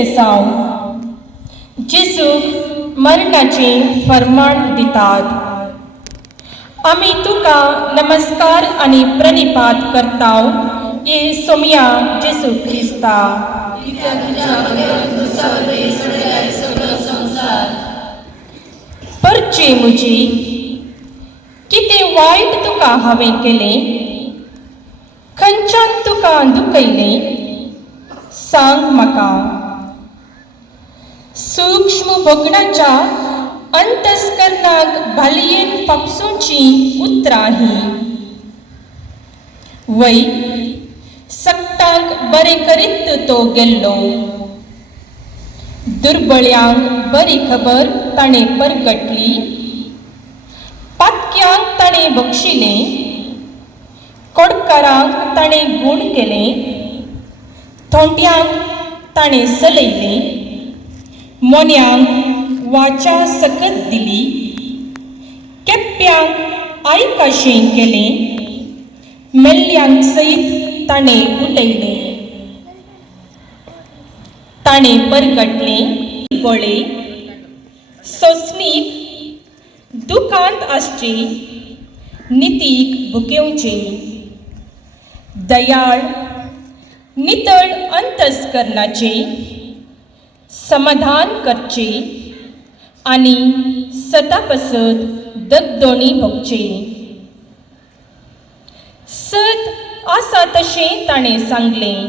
दिसांव जेजूक मरणाचे फर्माण दितात. आमी तुका नमस्कार आनी प्रणिपात करताव ये सोम्या जेजू ख्रिस्ता. परचे मुजी कितें वायट तुका हांवें केलें, खंयच्यान तुका दुखयलें सांग म्हाका. सूक्ष्म भोगणाच्या अंतस्करणाक भालयेन फापसूंची उतरां ही. वै सक्तांक बरें करीत तो गेल्लो, दुर्बळ्यांक बरी खबर ताणें परगटली. पातक्यांक ताणें बक्षिलें, कोडकारांक ताणें गूण केलें, थोंट्यांक ताणें सलयलें, मोन्यांक वाचा सकत दिली, केप्प्यांक आयकाशें केलें, मेल्ल्यांक सयत ताणें उटयलें. ताणें परगटलें गोळे सोंसणीक दुखांत आसचे, नितीक भुकेवचे, दयाळ नितळ अंतस्करणाचे, समाधान करचे आनी सदापसत दगदोणी भोगचे. सत आसा तशें ताणें सांगलें.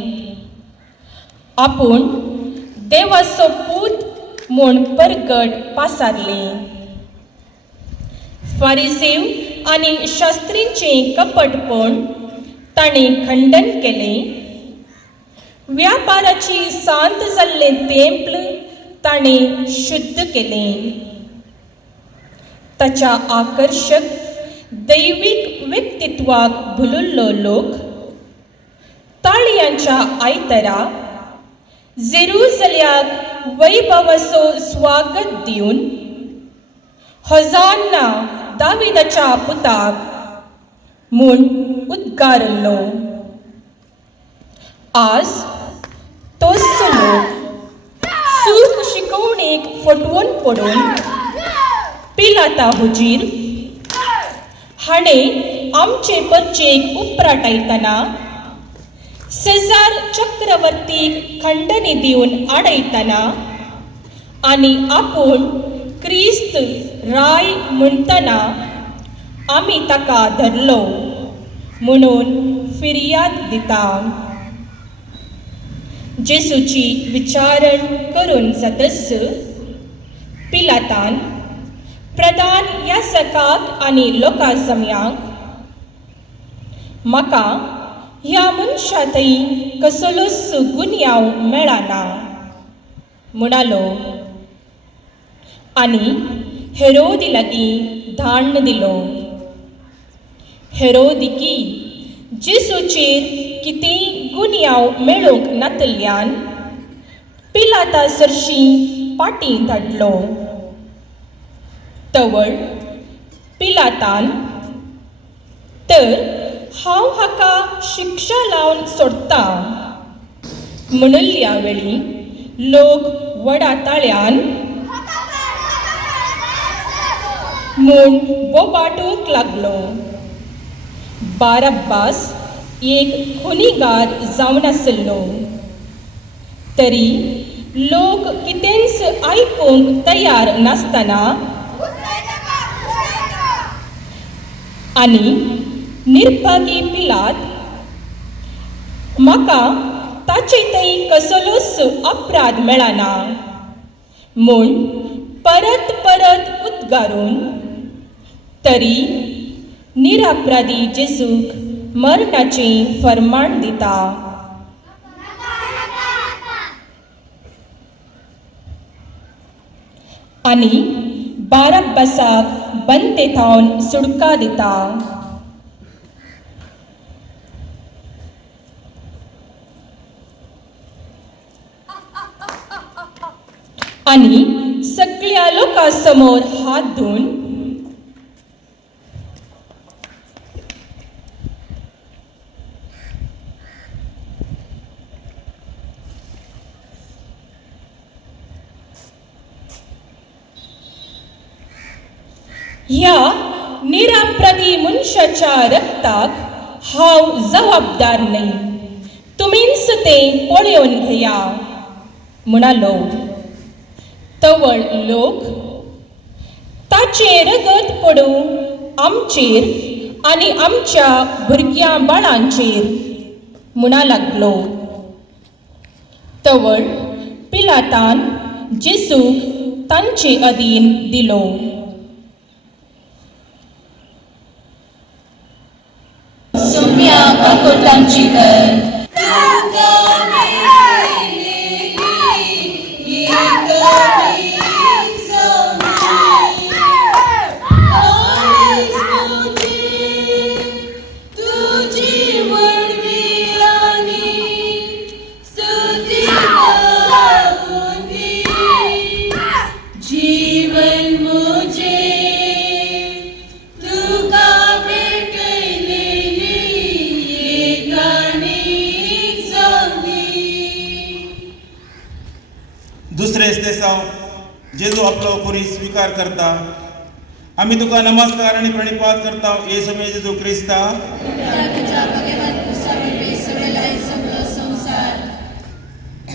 आपूण देवाचो पूत म्हूण परगट पासारलें. फारिसेव आनी शास्त्रींचें कपटपण ताणें खंडन केलें. व्यापाराची सांत जाल्लें तेंपल ताणें शुद्ध केलें. ताच्या आकर्शक दैवीक व्यक्तित्वाक भुलुल्लो लोक ताळयांच्या आयतरा जेरुसल्याक वैभवाचो स्वागत दिवन होसान्ना दाविदाच्या पुताक म्हूण उद्गारलो. आज तोच लोक सूख शिकवणेक फटवून पडून पिलाता हुजीर हाणें आमचे परचेक उपराटायतना सेजार चक्रवर्तीक खंडणी दिवन आडयतना आनी आपूण क्रिस्त राय म्हणटना आमी ताका धरलो म्हणून फिर्याद दिता. जेजूची विचारण करून जातस पिलातान प्रधान याजकाक आनी लोकां जम्यांक म्हाका ह्या मनशा थंय कसलोच गुन्यांव मेळना म्हणालो आनी हेरोदी लागीं धाडून दिलो. हेरोदिकी जेजूचेर कितेंय गुन्यांव मेळूंक नातल्ल्यान पिलाता सरशीं पाटी धाडलो. तवळ पिलातान तर हांव हाका शिक्षा लावन सोडटा म्हणिल्ल्या वेळी लोक व्हडा ताळ्यान म्हूण बोबाटूंक लागलो. बारब्बास एक खुनीगार जावन आसलो, तरी लोक कितेंच आयकूंक तयार नासतना आनी निर्भागी पिलात म्हाका ताचे थंय कसलोच अपराध मेळना म्हूण परत परत उद्गारून तरी निरपराधी जेजूक मरणाचें फर्माण दिता. आनी बारब्बासाक बंदेथावन सुटका दिता. आनी सगळ्या लोकां समोर हात धुवन ह्या निरापराधी मनशाच्या रक्ताक हांव जबाबदार न्ही, तुमीच तें पळयोवन घेया म्हणालो. तवळ लोक ताचें रगत पडूं आमचेर आनी आमच्या भुरग्यां बाळांचेर म्हणा लागलो. तवळ पिलातान जेसूक तांचे अधीन दिलो. सौम्या काकूळ तांचीकर. दुसरेच देसाव जेजू आपलो खुरी स्वीकार करता. आम्ही तुका नमस्कार आणि प्रणिपात करता ये समय जेजू क्रिस्ता.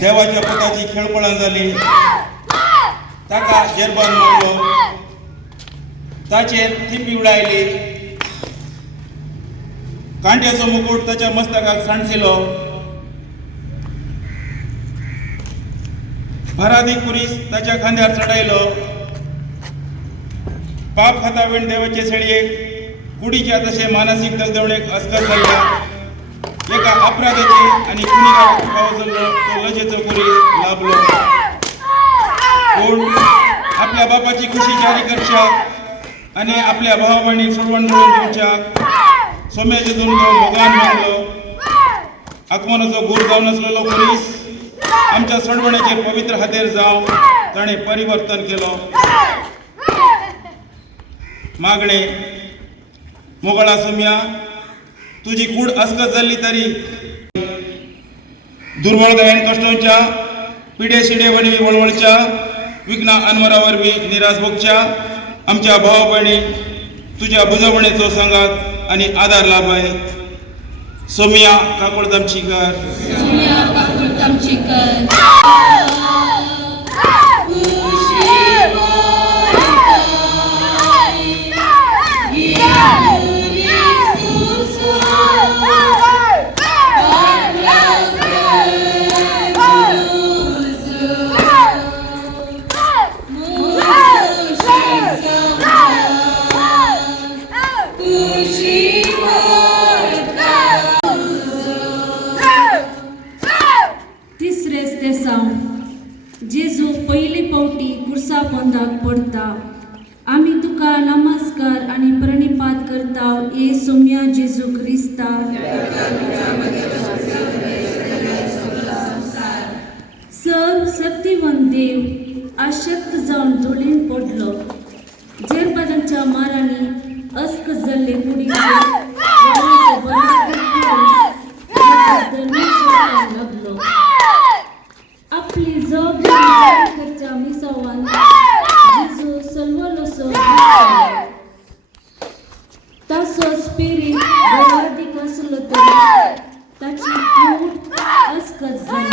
देवाच्या पुताची खेळपळण जाली, ताका जेरबान मारलो, ताचेर थिपी उडायली, कांट्याचो मुकुट ताच्या मस्तकाक सांडसिलो. भरादीक कुरीस ताच्या खांद्यार चढयलो. पाप खाता वेण देवाचे सेळयेक कुडीच्या तशे मानसीक दगदवणेक अस्कर जाल्ल्या एका अपराधाचे आणि गुन्हेगार फाव जाल्लो तो लजेचो कुरीस लाभलो. पूण आपल्या बापाची खुशी जारी करच्याक आणि आपल्या भावा भयणीक सोडवण मिळवून दिवच्याक सोम्या जेजून तो भगवान मेळलो. आगमनाचो गूर जावन आसलेलो कुरीस आमच्या सणवण्याचे पवित्र हातेर जावन ताणे परिवर्तन केलो. मागणे मोगळा सोम्या, तुझी कूड अस्कत जाल्ली तरी दुर्बळ दयन कष्टांच्या पिढे शिडे वणवी वळवळच्या विघ्ना अनवरा वरवी निराश भोगच्या आमच्या भावा भयणी तुझ्या बुजवणेचो सांगात आणि आधार लाभाय. सोम्या काकूळ तांचीकर. जेजू पयली पावटी कुर्सा पोंदाक पडता. आमी तुका नमस्कार आनी प्रणिपात करता ये सोम्या जेजू क्रिस्ता. सर्व शक्तिवंत देव आशक्त जावन धुळीन पडलो. जेरबादांच्या मारांनी अस्क जाल्ले कुडीचे लागलो. आपली जबाबदारी करच्या मिसावान जेजू सल्वलोसो तासो स्पिरीट बळादीक आसलो तरी ताची कूड अस्कत जाली.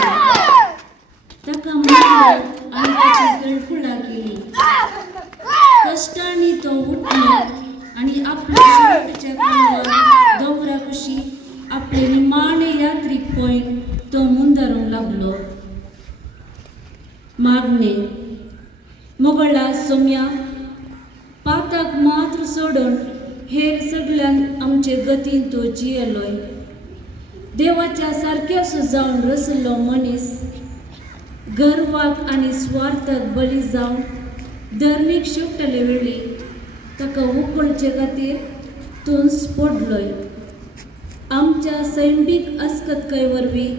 ताका मारलो आनी ताची गळफुडा केली. कश्टांनी तो उठलो आनी आपल्या शेवटच्या कामार दोंगरा कुशी आपले निमाणे यात्रीक पॉयंट तो मुंदारूंक लागलो. मागणे मोगळा सोम्या, पाताक मात्र सोडून हेर सगळ्यांक आमचे गतीन तो जियेलोय. देवाच्या सारक्यासो जावन रसलो मनीस गर्वाक आनी स्वार्थाक बळी जावन धर्मीक शेवटले वेळी ताका उखलचे खातीर तुंस पडलोय. आमच्या सैमीक अस्कतकाय वरवीं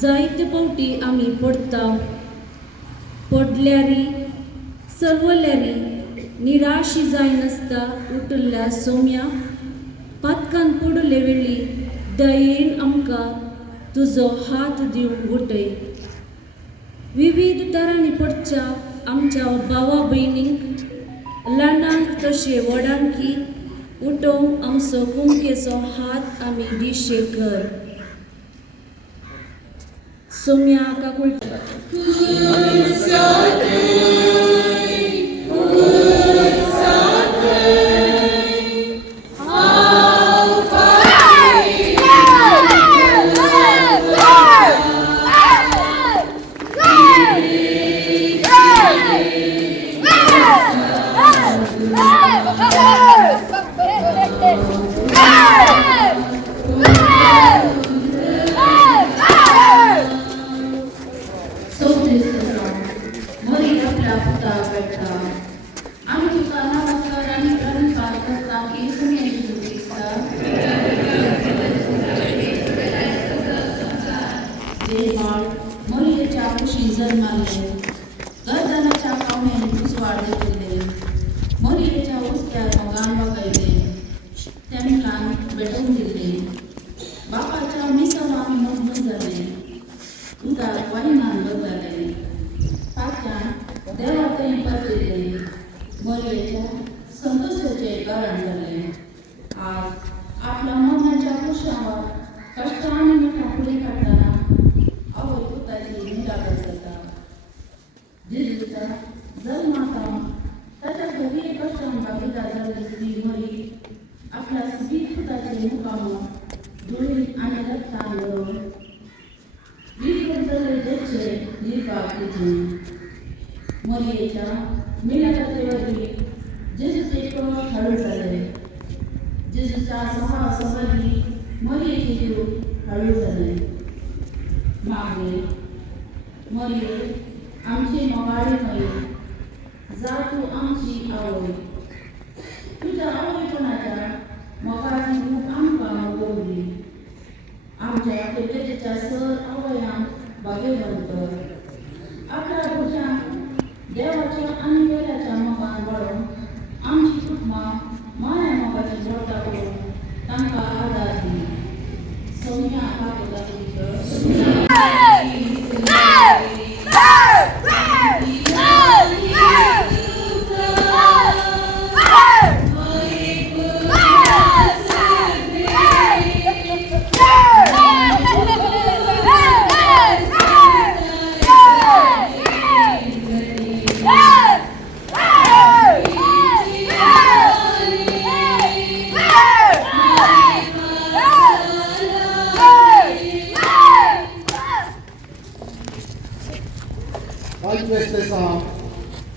जायते फावटी आमी पडता. पडल्यारी चलवल्यारी निराशी जाय नासता उठल्या सोम्या, पातकान पडले वेळी दयेन आमकां तुजो हात दिवन घोटय. विविध तरांनी पडच्या आमच्या भावा भयणींक ल्हानांक तशें व्हडांकी उठोवंक आमचो कुमकेचो हात आमी दिशे कर. सोम्या काकुळटा मरी आपल्या पुता बेटा आम्ही तुका नमस्कार आणि प्रणिपात करता की सुने दिसता जे बाळ मरियेच्या कुशीत जन्माले गर्दनाच्या पावण्याने उजवाड देतले मरियेच्या उस्त्या मोगान बघायले त्यांना भेटवून दिले बापाच्या मिसळान मजबूत झाले उदार वाहिनान बदलले पात्यान देवातही परतले मरियेच्या संतोषाचे कारण झाले. आज आपल्या मनाच्या कुशावर कष्ट आणि मिठा पुढे काढताना आवय पुताची निराकरण करतात. जेजूचा जन्माचा त्याच्या घरी कष्टान भागीदार झालेली स्त्री मरी आपल्या स्वीट पुताचे मुकाम धुळी आणि रक्तान भरून मरियेच्या मिलादातेवरही जेजूचे कळ हळू झाले. जेजूच्या सहासवरही मरियेचे जीव हळू झाले. मागे मरिये आमची मोगाळी मये जा तू आमची आवय तुझ्या आवयपणाच्या मोगाची रूप आमकां मोगवली आमच्या पेटेच्या सर अवयांक भाग्यवंत 11 भुजांक देवाच्या आणि वेल्याच्या मोगान वाळून आमची कुटुंबा माया मोगाची जोडटा करून तांकां आदार दी. सौम्या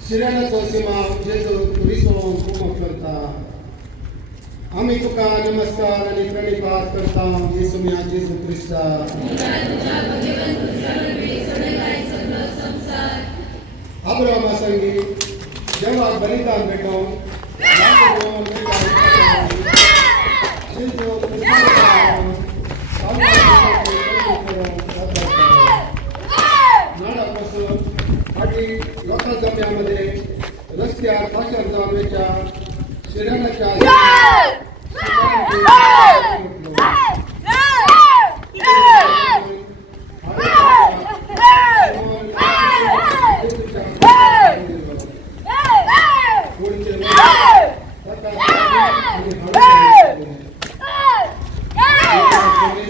शिराण्याचो सिमा जेजू तुरीसोन कुमक करता आम्ही तुका नमस्कार आणि प्रणिपात करता येसुम्या जेजू ख्रिस्ता. अब्राहमा संगी जेव्हा बलिदान भेटून लोका जम्यामध्ये रस्त्यार पाशार जावयाच्या शिराण्याच्या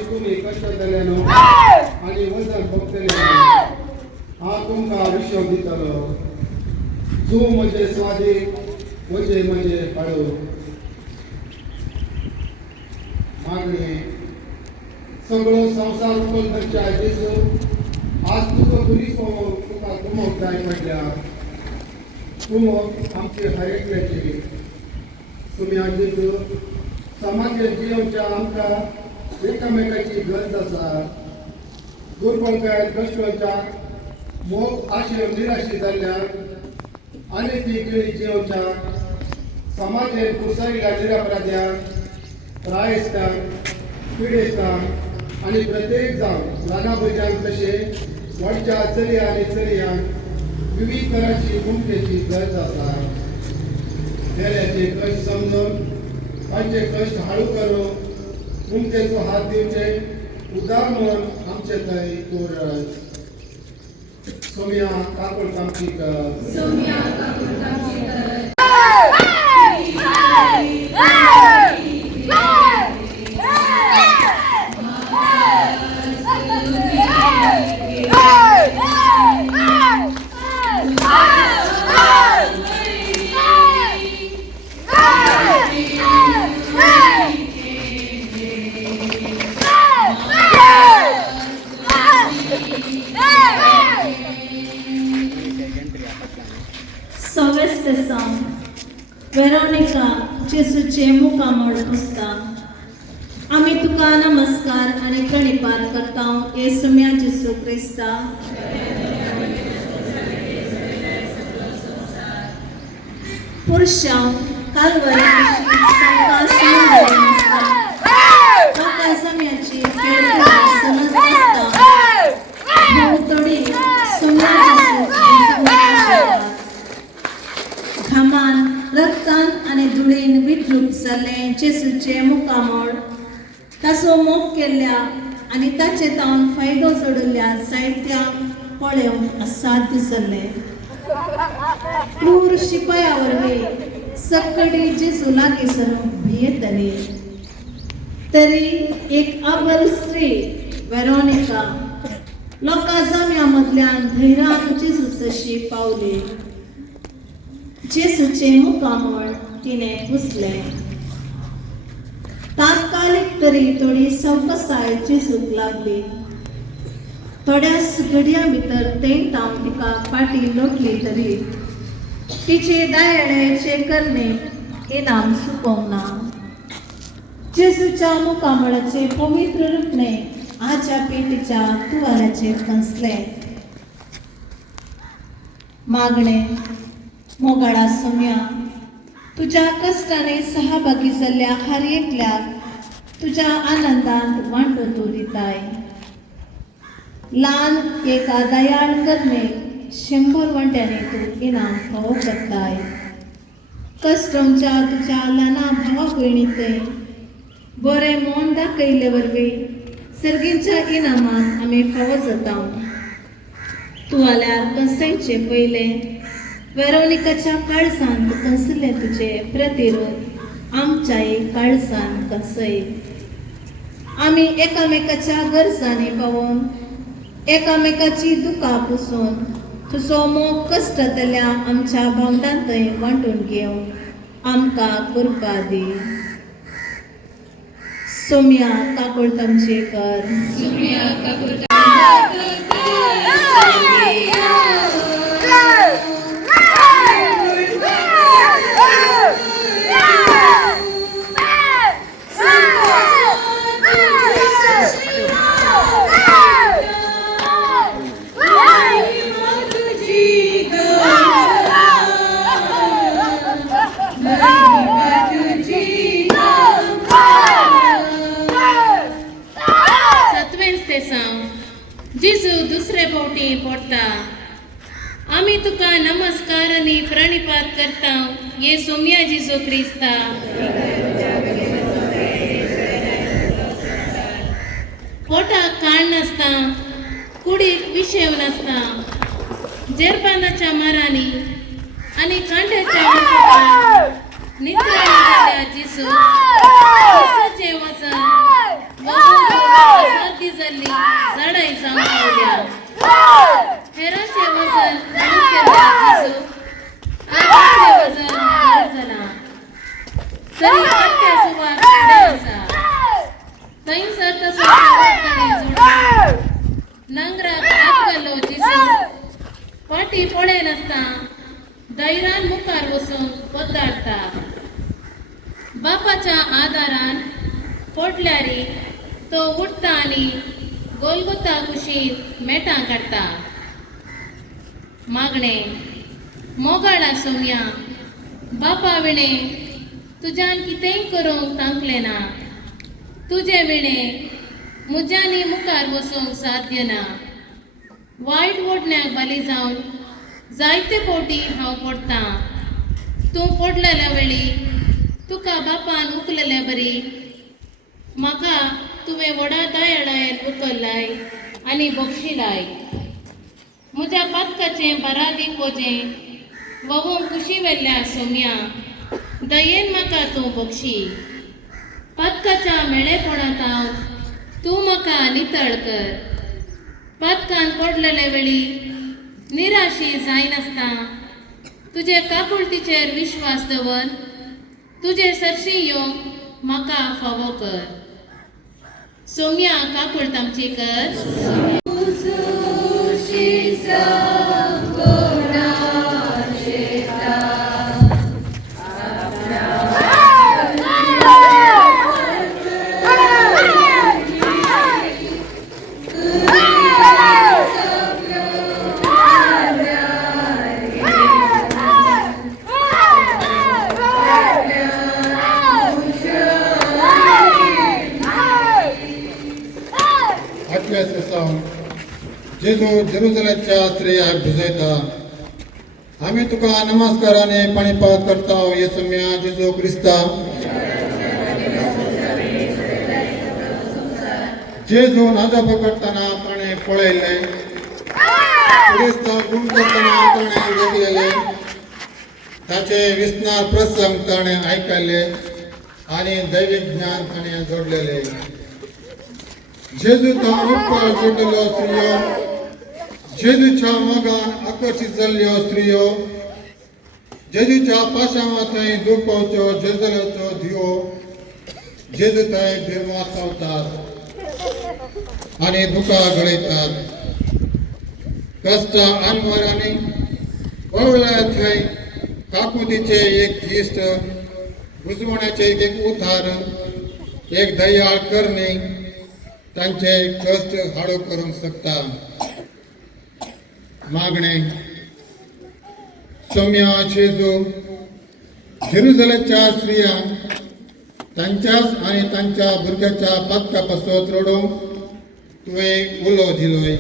तुम्ही कष्ट झाल्यानो आणि वजन भोगतले हा तुमका विश्व दितलो जो म्हणजे स्वादिक वजे म्हणजे हळू मागणे सगळो संसार उकलतच्या जेजू आज तुका बरी तुका कुमक जाय पडल्या कुमक आमची हरेकल्याची तुम्ही आज जेजू समाजात जियोवच्या आमकां एकामेकाची गरज आसा दुर्बळकाय कश्टाच्या मोग आशय निराशी जाल्ल्यान अनेक वेगळी जियोवच्या समाजेर कुसरिल्ल्या निरपराध्यांक रायस्तांक पिडेस्तांक आनी प्रत्येक जावन ल्हाना भुरग्यांक तशें व्हडच्या चलया आनी चलयांक विविध तरांची कुमकेची गरज आसा. गेल्याचे कश्ट समजून तांचे कश्ट हळू करून कुमकेचो हात दिवचे उदार म्हणून आमचे थंय तोरस. सोम्या काकुळ कामतीकर. सव्वीस वेरोनिका जेसूचे मुखामोड पुस्तक आम्ही तुका नमस्कार आणि प्रणिपात करता येसुम्या जेसू क्रिस्ता पुरुषां कालवरी समयाची भोवतडी घामान रक्तान आणि धुळीन विद्रूप जाल्ले जेसूचे मुखामोड ताचो मोग केल्ल्या आणि ताचे तावन फायदो जोडल्या जायत्यांक पळोवंक असाध्य जाल्ले क्रूर शिपाया वरवीं सकडी जेसू लागीं सरूंक भियेतली तरी एक आबल स्त्री वेरोनिका लोकां जम्या मदल्यान धैर्यान जेसूची पावली जेसूचे मुखामोड तिणें पुसलें तात्कालिक तरी थोडी संवसाय जेसूक लागली थोड्याच घडयां भितर तें तावन तिका फाटी लोटली तरी तिचे दायेचे करणे इनाम सुकोवंक ना जेसूच्या मुखामोडाचे पवित्र रूपणे आच्या पेटीच्या तुवाल्याचेर फसलें मागणे मोगाळा सोम्या तुझ्या कष्टाने सहभागी जाल्ल्या हर एकल्याक तुझ्या आनंदांत वांटो तूं दिताय ल्हान एका दयाळ करणे 100 वांट्यांनी तूं इनाम फावो करताय कष्टमच्या तुझ्या ल्हाना भावा भयणीचे बरें मोन दाखयले वरवीं सर्गींच्या इनामांत आमी फावो जाता तुवाल्यार कसयचे पयले वेरोनिकाच्या काळजांत कसले तुझे प्रतिरोध आमच्याय काळजांत कसय आमी एकामेकाच्या गरजांनी पावून एकामेकाची दुखां पुसून तुजो मोग कश्टांतल्या आमच्या भावंडांतय वांटून घेवंक आमकां कृपा दी सोम्या काकूळ तमचेकर जेजू दुसरे फावटी पडटा आमी तुका नमस्कार आनी प्रणिपात करता ये सोम्या जेजू क्रिस्ता पोटाक काळ नासता कुडीक विशेव नासता जेरपानाच्या मारांनी आनी कांट्याच्या मुखार नितळी जाल्ल्या जेजू क्रिस्ताचें वचन असाध्य जाल्ली झाडाय जावंक पावल्या हेराचें वजन हळू केल्ल्या जेजू आगाचें वजन जड जालां तरी कांट्या सुवार काडे आसा थंयसर तसो जोडला नांगराक हात घालो जेजू फाटी पडे नासता धैर्यान मुखार वचून पदाडटा बापाच्या आदारान पोटल्यारी तो उठता आनी गोलगोता कुशीत मेटां काडटा मागणे मोगाळा सोम्या बापा विणे तुज्यान कितेंय करूंक तांकलें ना तुजे विणे मुज्यांनी मुखार वचूंक साध्य ना वायट ओडण्याक बली जावन जायते फावटी हांव पडटां तूं पडलेल्या वेळी तुका बापान उखलले बरी म्हाका तुवें व्हडा दयाळायेन उखल्लाय आनी बक्षिलाय म्हज्या पातकाचें बरादीक वजें वोवूंक कुशी वेल्ल्या सोम्या दयेन म्हाका तूं बक्षी. पदकाच्या मेळेपणांत हांव तूं म्हाका नितळ कर. पदकान पडलेले वेळी निराशी जायनासता तुजे काकुळतीचेर विश्वास दवर. तुजे सरशी येवंक म्हाका फावो कर. सोम्या काकुळत आमची कर. जेजू जेरुसलेमच्या स्त्रियाक बुजयता. आमी तुका नमस्काराने पाणीपात करता येसुम्या जेजू क्रिस्ता. जेजू नाजप करतना ताणें पळयलें, क्रिस्ता गुण करतना ताणें वेगलेले, ताचे विस्नार प्रसंग ताणें आयकले आनी दैवीक ज्ञान ताणें जोडलेले. जेजूचा उपकार जोडलेलो स्त्रियो, जेजूच्या मोगान आकर्षित जाल्ल्यो स्त्रियो, जेजूच्या पाशांवा थंय दुखपावच्यो जेजुलाचो दिवो, जेजू थंय भिरमात पावतात आनी दुखां गळयतात. कश्टां आनी वरांनी पळवल्या थंय काकुतीचे एक इश्ट, बुजवण्याचे एक उद्धार, एक दयाळ करणी तांचे कष्ट हाडू करूंक शकता. मागणे सोम्या जेजू जेरुसलेमच्या स्त्रिया तांच्याच आनी तांच्या भुरग्याच्या पदका पासत रडोवंक तुवें उलो दिलोय.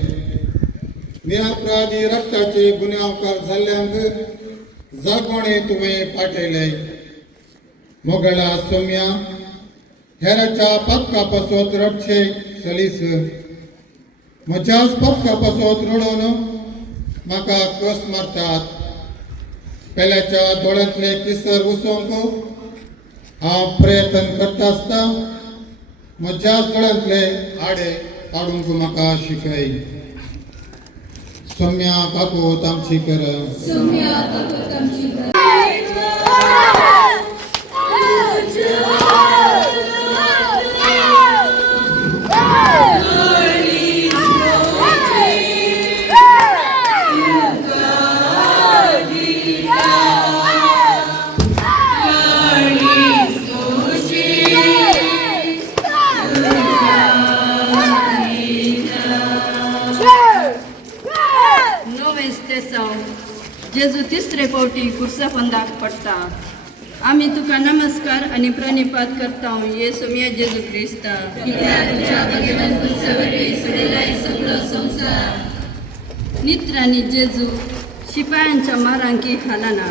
निरपराधी रक्ताचे गुन्यांवकार जाल्ल्यांक जागोणे तुवें पाठयले. मोगळा सोम्या हेराच्या पदका पासत रडचे चलीस. म्हज्याच पदका पासत रडोवन म्हाका कस मारतात. पेल्याच्या दोळ्यांतले किसर उसोवंक हांव प्रयत्न करता आसता म्हज्याच दोळ्यांतले आडे काडूंक म्हाका शिकय. सोम्या काकूत आमची कर. जेजू तिसरे फावटी कुर्सा पंदाक पडटा. आमी तुका नमस्कार आनी प्रणिपात करता येसुम्या जेजू क्रिस्ता. नित्रांनी जेजू शिपायांच्या मारांकी हालना.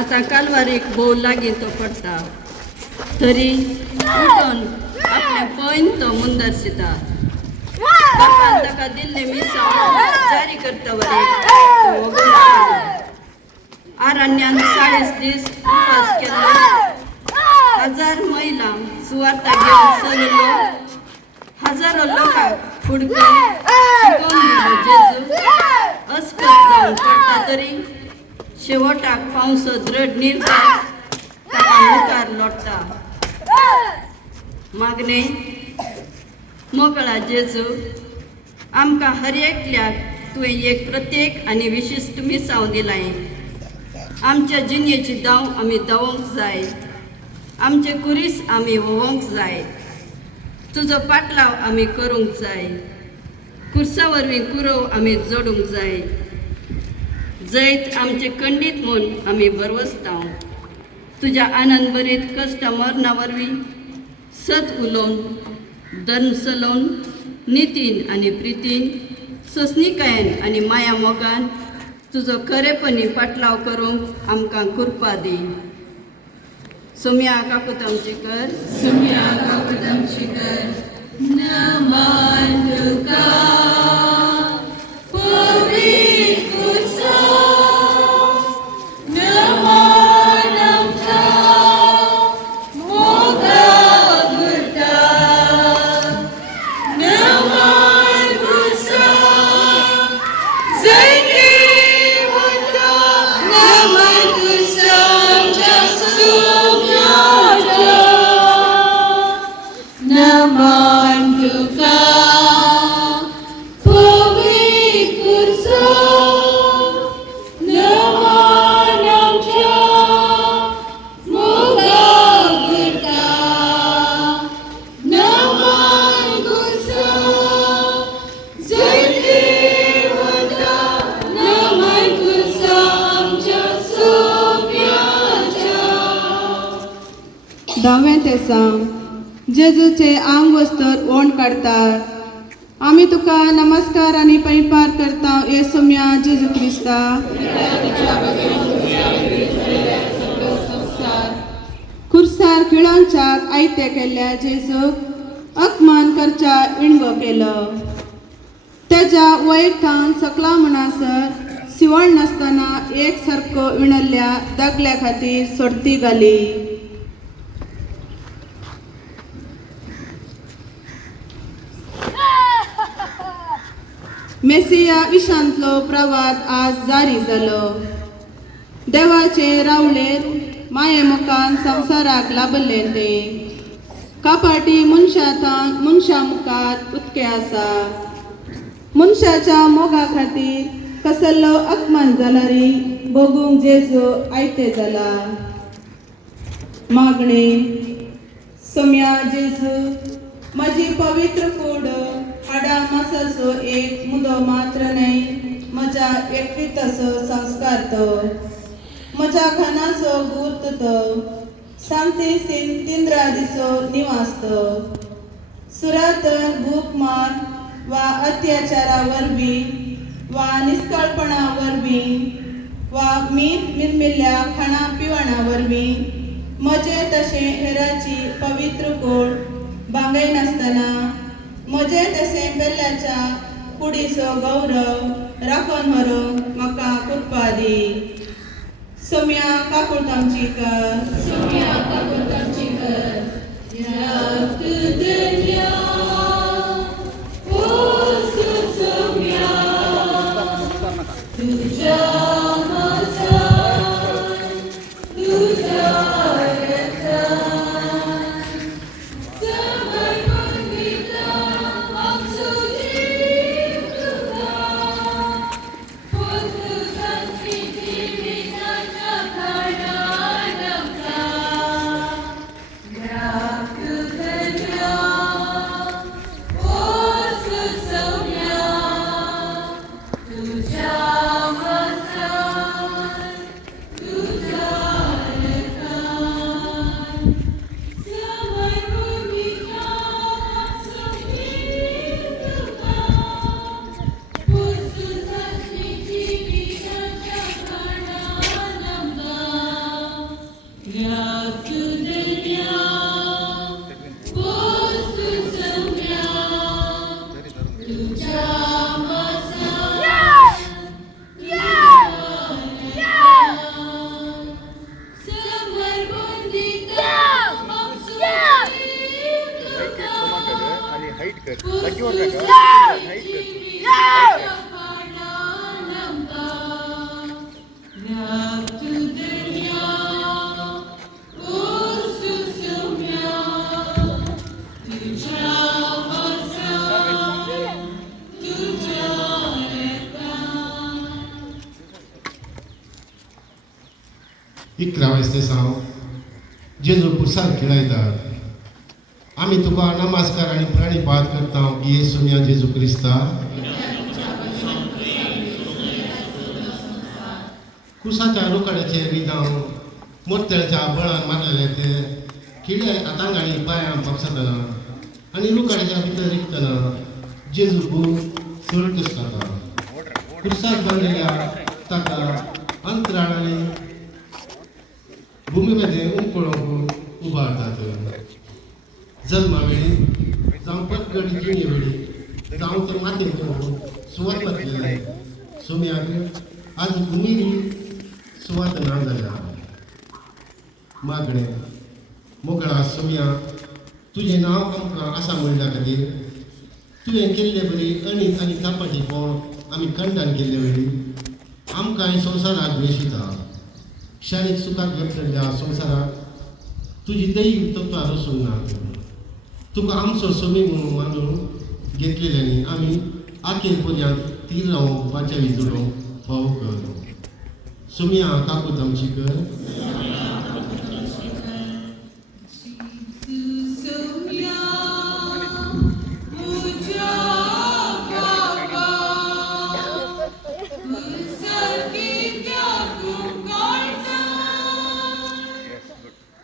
आतां कालवारीक भोव लागीं तो पडटा. तरी उठोन आपले पयन तो मुंदरसिता. बापान ताका दिल्ले मिसां जारी करता वरे आरण्यान 40 दीस उपास केलो. 1000 महिला सुवार्ता घेवन चललो. हजारो लोकांक फुडकून शिकोवन दिलो. जेजू अस्पत जावन पडटा तरी शेवटाक पावसो दृढ निर्धार ताका मुखार लोटता. मागणे मोकळा जेजू आमकां हर एकल्याक तुवें एक प्रत्येक आनी विशिश्ट मिसांव दिलाय. आमच्या जिणेची दाव आमी दावोवंक जाय. आमचे कुरीस आमी वोवंक जाय. तुजो पाटलाव आमी करूंक जाय. कुर्सा वरवीं कुरो आमी जोडूंक जाय. जैत आमचे खंडीत म्हूण आमी बरवसतांव. तुज्या आनंद भरीत कश्ट मरणा वरवीं सत उलोवन धर्म चलोवन नितीन आनी प्रितीन सोसणीकायेन आनी माया मोगान तुजो खरेपणी पाटलाव करूंक आमकां कृपा दी. सोम्या काकूत आमची कर. सोम्या काकूत आमची कर. नमन तुका पवित्र कुर्सा, नमन आमच्या 10वें तेसांव जेजूचे आंग वस्तर ओण काडतात. आमी तुका नमस्कार आनी पैपार करता हे सोम्या जेजू क्रिस्ता. खुर्सार खिळांच्याक आयते केल्ल्या जेजूक अपमान करच्या इणगो केलो. तेज्या वैठान सकला म्हणसर सिवण नासतना एक सारको विणल्ल्या दगल्या खातीर सोडती घाली. मेसिया विशांतलो प्रवाद आज जारी जालो. देवाचे रावळेर माये मुखान संवसाराक लाभल्लें तें कापाटी मनशा मुखार उदकें आसा. मनशाच्या मोगा खातीर कसल्लो अपमान जाल्यारी बगूंक जेजू आयते जाला. मागणें सोम्या जेजू म्हजी पवित्र कूड हाडा मासाचो एक मुदो मात्र न्हय, म्हज्या एकविताचो संस्कार तो, म्हज्या खानाचो गुर्त तो, सांती तिंद्रा दिसो निवास तो. सुरातन भूक मार वा अत्याचारा वरवीं वा निस्कळपणा वरवीं वा मीठ मिरमिल्ल्या खाणा पिवणा वरवीं म्हजे तशें हेराची पवित्र कूड बांगय नासतना म्हजे तशें बेल्ल्याच्या कुडीचो गौरव राखून व्हरूंक म्हाका कृपा दी. सोम्या काकूळ तामचीकर. सोम्या काकूळ तामचीकर. इकरावें दिसांव जेजू कुर्सार खिळायतात. आमी तुका नमस्कार आनी प्रणिपात करता की सोम्या जेजू क्रिस्ता. कुसाच्या रोकड्याचेर रिजावन मोत्याच्या बळान मारलेले ते किडे आतांगाणी पांयां पक्षतना आनी रोकड्याच्या भितर रिकतना जेजू खूब सुरकस खाता. कुर्सार बांदिल्ल्या ताका अंतराळांनी भूमी मध्ये उमकळोवंक उबारतात. जल्मा वेळी जावं पटकन जिणे वेळी जावं तर मातयेचो सुवात घातलेले सोम्याक आज भुमीरी सुवात ना जाल्या. मागणें मोगळा सोम्या तुजें नांव आमकां आसा म्हणल्या खातीर तुवें केल्ले बरी अणीक आनी कापाटीपण आमी खंडान केल्ले वेळी आमकां संवसाराक द्वेशिता. क्षणिक सुखाक घेतलेल्या संवसाराक तुजी दैव तत्वां रसूंक ना. तुका आमचो सोमी म्हणून मानून घेतलेल्यांनी आमी आखेर पर्यंत तीर रावंक वाच्या विजोडोवंक फाव कर. सोम्या काकूत आमची कर.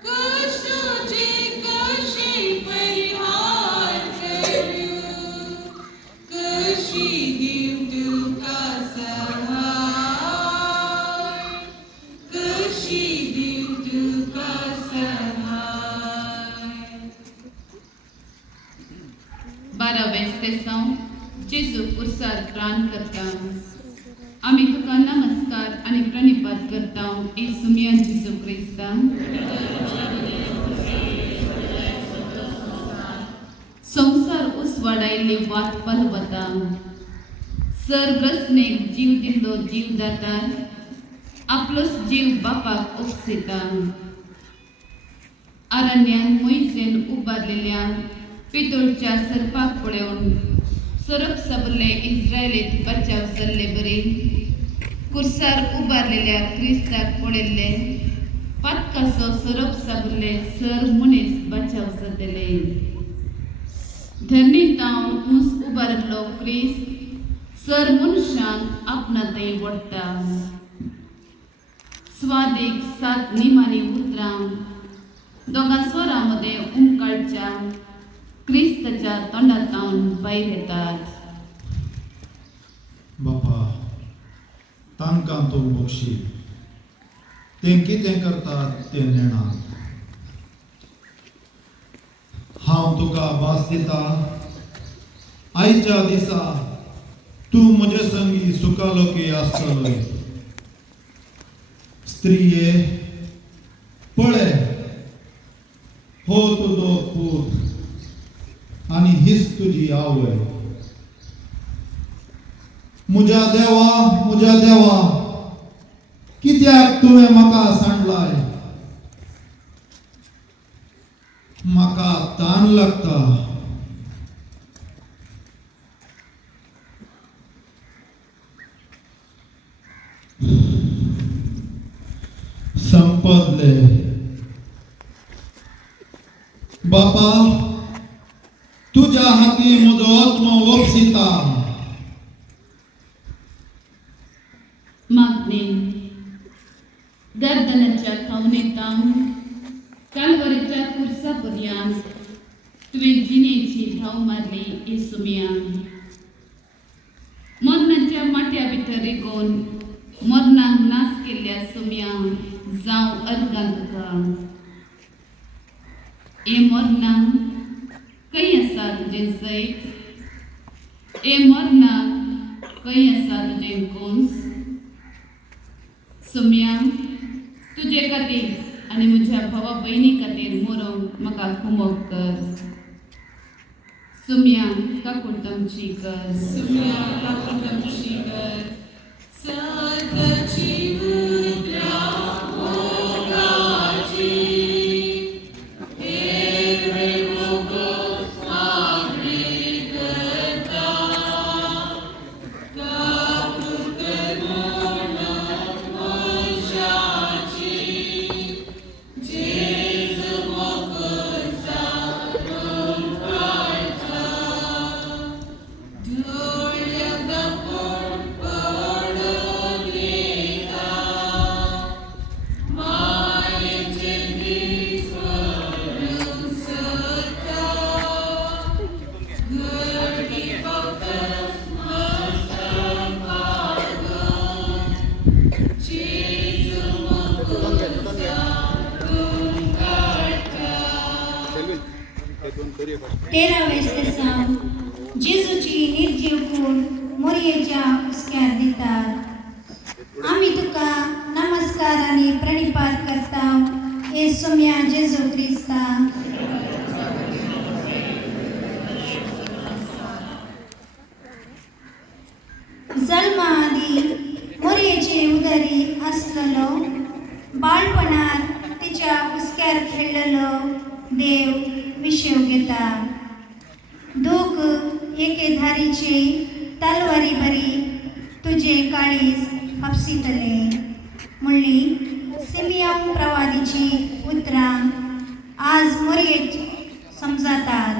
Good वेळेस तेसां जेजू कुर्सार प्राण करता आमी तुका नमस्कार आनी प्रणिपात करता येसुमिया जेजू क्रिस्ता संसार उसवाडायल्ली वाट पलवता सर्गस्नेक जीव दिल्लो जीव दातार आपलोच जीव बापाक उपसिता अरण्यान मोइसेन उबारलेल्या पितोळच्या सर्पाक पळोवन सरप सबले इस्रायलीत बचाव जाल्ले बरे कुर्सार उबारलेल्या क्रिस्ताक पळयल्ले पातकाचो सरप सबले सर मनीस बचाव जातले धरणीतावन ऊस उबारलो क्रिस्त सर मनशांक आपणा थंय वडटा स्वादीक 7 निमाणी उतरां दोगां स्वरां मध्ये उमकाळच्या क्रिस्ताच्या तोंडांतल्यान भायर येतात बापा तांकां तूं बक्षी ते कितें करतात ते नेणात हांव तुका भास दिता आयच्या दिसा तूं म्हजे संगी सुखालोकी आसतलोय स्त्रिये पळय हो तुजो पूत आनी हीच तुजी आवय म्हज्या देवा कित्याक तुवें म्हाका सांडलाय म्हाका ताण लागता संपदले बापा तुझ्या हाती म्हजो आत्मा वपसिता मागणे गर्दनाच्या खावणेतां कालवरीच्या कुर्सा पर्यंत तुवें जिणेची धांव मारली येसुमिया मरणाच्या माट्या भितर रिगोवन मरणाक नाश केल्ल्या सुमिया जावं अर्गां तुका ए मरणाक खंय आसा तुजें सैत ए मरणाक खंय आसा तुजें कोंस सुमिया तुजे खातीर आनी म्हज्या भावा भयणी खातीर मरोंक म्हाका कुमोग कर सुमिया काकूट तमची कर सुमिया काकूट तमची कर सदाची मुद्रा मोगाची हेरे मोगो आग्री करता काकूट मोना मोशाची जेजू मोगोसा काढता डोळ्या गपून पडून येता मायेचे दीस भरून सोदता गर्दी फकत मस्तक पागून जेजू मोगोसा काढता 13 दिसा जेजूची निर्जीव कूड मोरयेच्या कुसक्यार दितात आमी तुका नमस्कार आनी प्रणिपात करता येसुमिया जेजू क्रिस्ता जल्मा आदी मोरयेचे उदरी आसलेलो बाळपणात तिच्या कुसक्यार खेळलेलो देव विशेव घेता दोग एके धारीचे तलवारी बरी तुझे काळीज हापसितले म्हणली सिमियोन प्रवादीची उतरां आज मोरयेच समजातात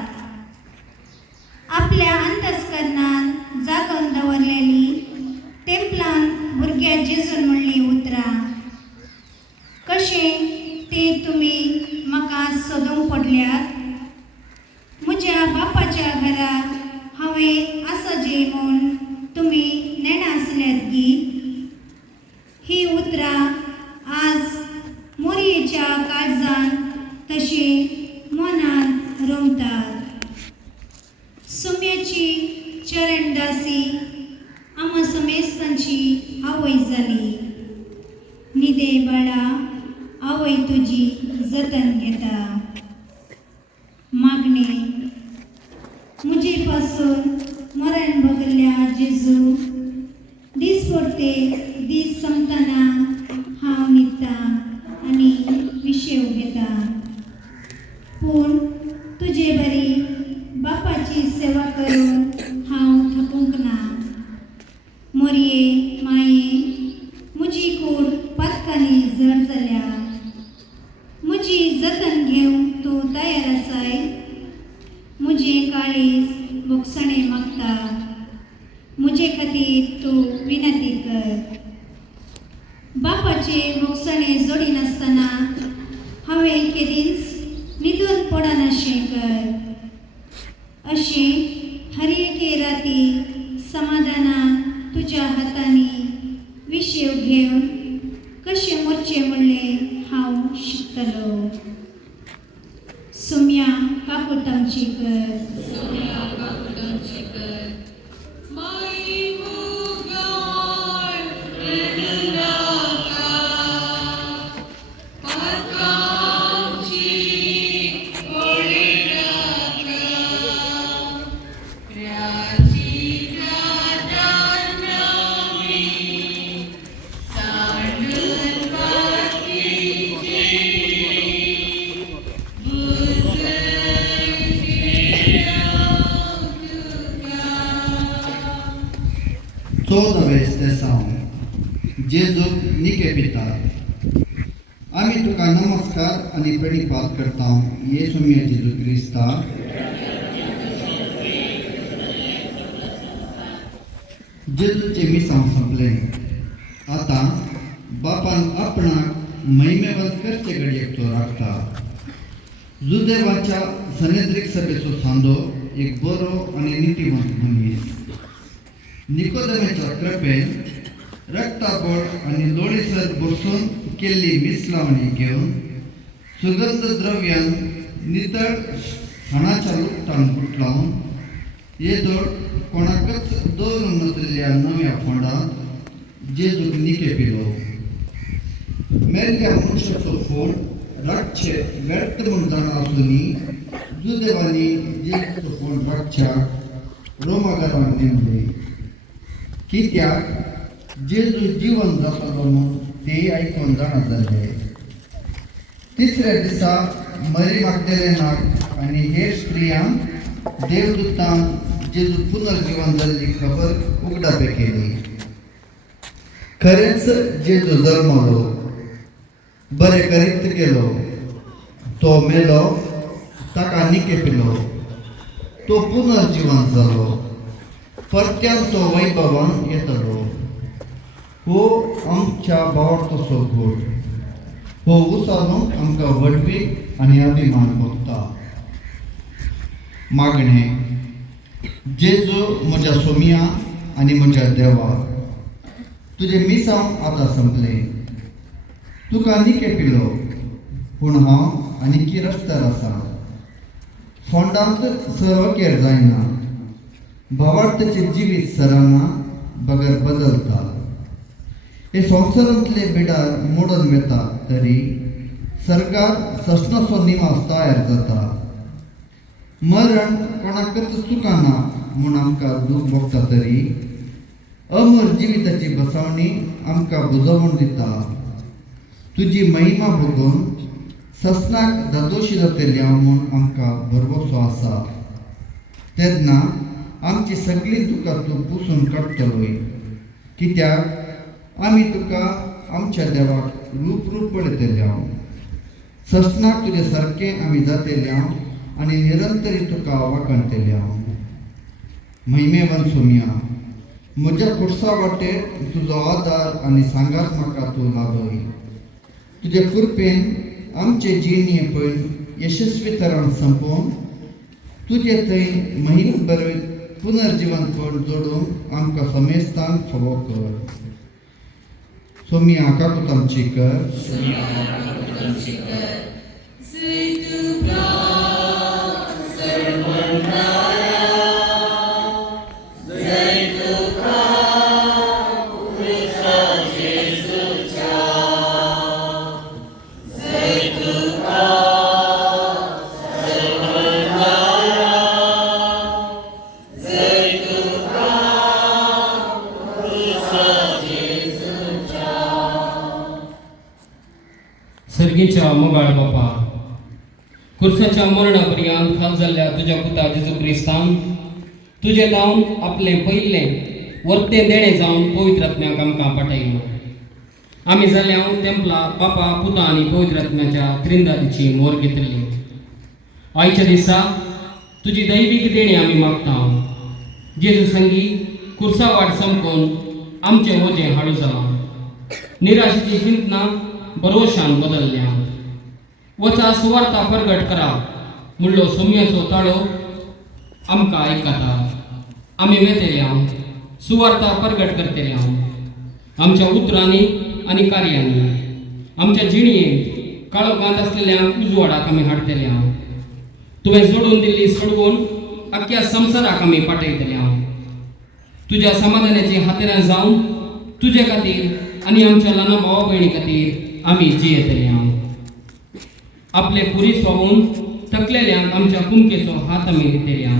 आपल्या अंतस्करणात जागोवन दवरलेली तेंपलान भुरग्या जेजून म्हणली उतरां कशें ते तुमी म्हाका सोदूंक पडल्यात म्हज्या बापाच्या घरा हांवें आसा जे म्हूण तुमी नेणा आसल्यात गी ही उतरां आज मोरयेच्या काळजान तशें मनांत रोमतात सुम्येच्या किदे बाळा आवय तुजी जतन घेता. मागणे मुजे पासून मरण भोगल्या जेजू दीस पडते दीस संपताना हांव न्हिदता आनी विशेव घेता. पूण तुजे बरी बापाची सेवा करून हांव थकूंक ना. मोरये माये म्हजी कूड पातकांनी जड जाल्या. म्हजी जतन घेवंक तूं तयार आसाय. म्हजें काळीज मोगसाणें मागता. म्हजे खातीर तूं विनंती कर. बापाचे मोगसाणें जोडी नासतना हांवें केदींच न्हिदून पडनाशें कर. अशें हर एके राती समाधानान तुज्या हातांनी विशेव घेवन कशें मरचें म्हणलें हांव शिकतलो. सोम्या काकूट आमची कर. चौदावें तेसांव जेजूक निके पितात. आमी तुका नमस्कार आनी प्रणिपात करता येसू जेजू क्रिस्ता. जेजूचे मिसांव संपलें. आतां बापान आपणाक महिमेवंत करचे घडयेक तो राखता. जुदेवाच्या सनेद्रीक सभेचो सांदो एक बरो आनी नितीवंत मनीस. निकोदेमाच्या कृपेन रक्ताबोळ आनी लोळीसर बसून केल्ली मिसलावणी घेवन सुगंध द्रव्यान नितळ हाणाच्या लुगटान गुटलावन येदोळ कोणाकच दवरून नजरिल्ल्या नव्या फोंडांत जेजूक निके पिलो. मेल्ल्या मनशाचो फोंड रातचे व्यर्थ म्हूण जाणा आसुनी जुदेवांनी जेजूचो फोंड रातच्याक रोमाघरान नेमले. कित्याक जेजू जीवन जातालो म्हूण ते आयकून जाणा जाल्ले. तिसऱ्या दिसा मरी मागदलेनाक आनी हेर स्त्रियांक देवदूतान जेजू पुनर्जीवन जाल्ली खबर उगडापे केली. खरेंच जेजू जल्मलो, बरें करीत गेलो. तो मेलो, ताका निके पिलो. तो पुनर्जीवन जालो. परत्यान तो वैभवान येतलो. हो आमच्या भावार्थोचो घोट. हो उसारूंक आमकां वडवी आनी अभिमान भोगता. मागणे जेजू म्हज्या सोमिया आनी म्हज्या देवा, तुजे मिसांव आतां संपलें. तुका निके पिलो, पूण हांव आनीकी रस्त्यार आसा. फोंडांत सर्वकेर जायना. भावार्थाचे जिवीत सराना बगर बदलता. हे संवसारांतले बिडार मोडून वेता तरी सरकार ससनाचो निवास तयार जाता. मरण कोणाकच चुकाना म्हूण आमकां दूख भोगता तरी अमर जिविताची बसवणी आमकां बुजवून दिता. तुजी महिमा भोगून ससनाक दादोशी जातल्या म्हूण आमकां भरवोसो आसा. तेन्ना आमची सगळीं दुखां तूं पुसून काडटलोय. कित्याक आमी तुका आमच्या देवाक रूप पळयतल्या. ससनाक तुजे सारकें आमी जातल्या आनी निरंतरी तुका वाकणतल्या. महिमेवन सोम्या, म्हज्या खुर्सा वाटेर तुजो आदार आनी सांगात म्हाका तूं लाभय. तुजे कृपेन आमचे जिणेपण यशस्वी तरान संपोवन तुजे थंय महिना बरय पुनर्जीवनपण जोडून आमकां समेस्तान फावो कर. सोम्या काकूत आमची कर. सर्गीच्या मोगाळ बापा कुर्साच्या मरणापर्यंत खाल जाल्ल्या तुझ्या पुता जेजू क्रिस्तान तुझे लावन आपले पयले वर्ते देणे जावन पवित्र आत्म्याक आमकां पाठयलो. आमी जाल्या तेंपला बापा पुता आनी पवित्र आत्म्याच्या त्रिंदादीची मोर घेतली. आयच्या दिसा तुजी दैवीक देणी आमी मागता. जेजू संगी कुर्सा वाट संपून आमचें वजें हाडू जालां. निराशेची चिंतना भरोशान बदलल्या. वचा सुवार्ता प्रगट करा म्हणलो सोम्याचो ताळो आमकां आयकता. आमी वेतेल्या सुवार्ता प्रगट करतल्या. आमच्या उतरांनी आनी कार्यांनी आमच्या जिणयेंत काळोखांत आसलेल्या उजवाडाक आमी हाडटल्या. तुवें जोडून दिल्ली सोडवून आख्या संवसाराक आमी पाठयतल्या. तुज्या समाधानाची हातेरां जावन तुजे खातीर आनी आमच्या ल्हान भावा भयणी खातीर आमी जियेतल्या. आपले कुरीस वावून थकलेल्यांक आमच्या कुमकेचो हात आमी दितल्या.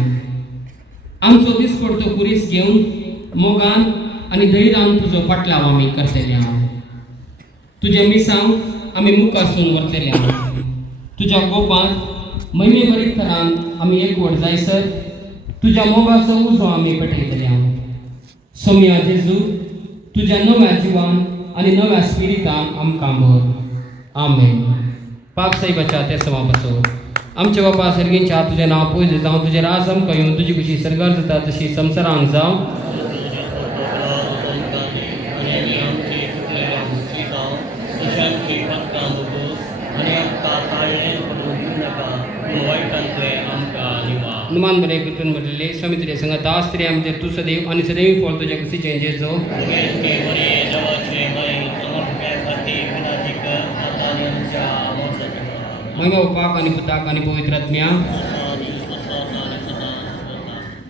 आमचो दिसपडतो कुरीस घेवन मोगान आनी धैर्यान तुजो पाटलाव आमी करतल्या. तुजे मिसांव आमी मुखासून व्हरतल्या. तुज्या गोपांत महिमेभरीत तरान आमी एकवट जायसर तुज्या मोगाचो उजो आमी पेटयतल्या. सोम्या जेजू तुज्या नव्या जिवान आनी नव्या स्पिरितान आमकां भर. आमेन. पाप साहेबाच्या ते सवा बसो. आमचे बापा सर्गींच्या तुजें नांव पयलें जावं तुजें राज आमकां येवन तुजी खुशी सर्गार जाता तशी संवसारांत जावं. हनुमान बरे कृपण म्हटलेले स्वामी तुजे संगत आस्त्री आमचे तू सदैव आणि सदैव फळ तुझ्या कुशीचे जेजो. महिमा बापाक आणि पुताक आणि पवित्र आत्म्या